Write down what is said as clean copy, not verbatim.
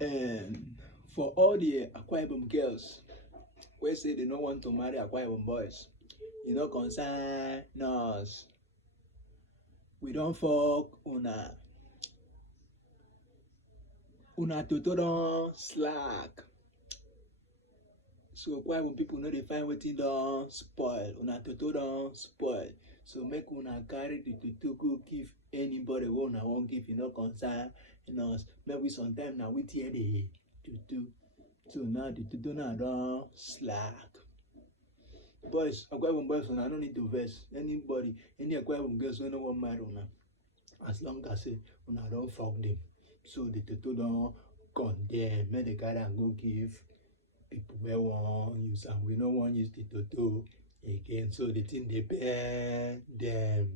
For all the Akwa Ibom girls wey say they no want to marry Akwa Ibom boys, e no concern us. We don fuck una. Una toto don slack. So Akwa Ibom people no dey find wetin don spoil. Una toto don spoil. So make una carry the toto go give anybody wey una wan give. E no concern us. Maybe sometimes na we tear the toto. So now the toto now don slack. Boys, Akwa Ibom boys, una no need to vex. Anybody, any Akwa Ibom girls wey no wan marry una, as long as say una don fuck them. So the toto don condemn. Make they carry am go give people wey wan use am. We no wan use the toto again. So the thing dey bear them.